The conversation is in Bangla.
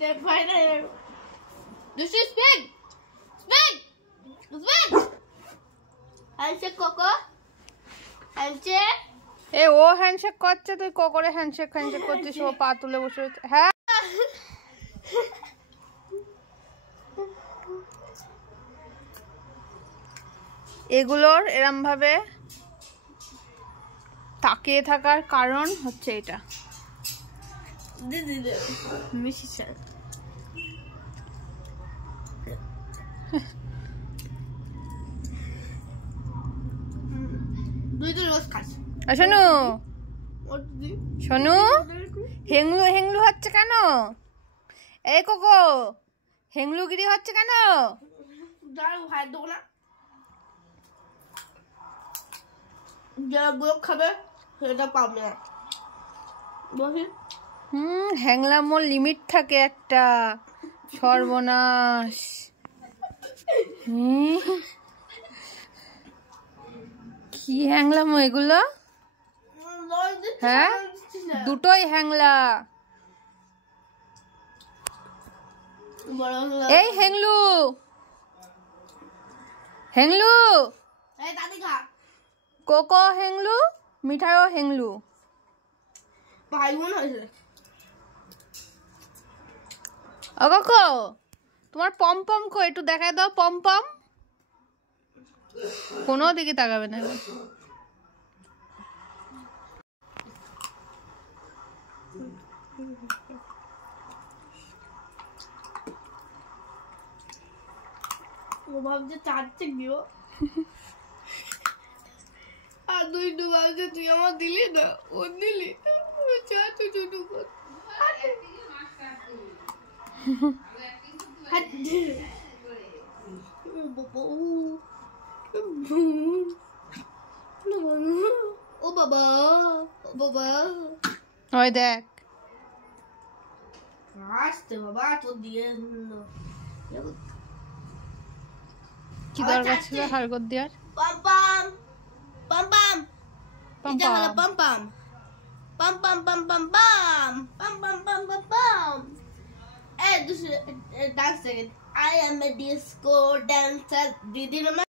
They're fighting. This is big. It's big. It's big. Handshake, Coco. Handshake. A O handshake করছে, তুই কোকরে হ্যান্ডশেক করছিস, ও পা তুলে বসে রয়েছে। হ্যাঁ এগুলোর এরম ভাবে তাকিয়ে থাকার কারণ হচ্ছে এটা। শোনু শোনু, হেংলু হেংলু হচ্ছে কেন? এই কোকো, হেংলুগিরি হচ্ছে কেন? যারা ব্লক খাবে সেটা পাবে না। হ্যাংলামোর লিমিট থাকে একটা, সর্বনাশ। কি হ্যাংলামো এগুলো? হ্যাঁ দুটোই হ্যাংলা। এই হেংলু হেংলু, কোকো হেংলু, মিঠাইও হেংলু। ভাই বোন হয়েছে। ও কোকো, তোমার পমপম কো, একটু দেখাই দাও পমপম। কোনো দিকে তাকাবে না। ও ভাবছে চারটে গিয়েও আর দুই ভাবছে তুই আমার দিলি না, ও দিলি চারটে শুধু ও বাবা, ও বাবা, ওই দেখ আসতে বাবা তোর দিয়ে কি দরকার ছিল হারগত দেওয়ার? পাম পাম পাম পাম পাম এটা হলো পাম পাম পাম পাম পাম পাম পাম পাম পাম পাম পাম পাম। এই দুসরে dance second, I am a disco dancer. দিদি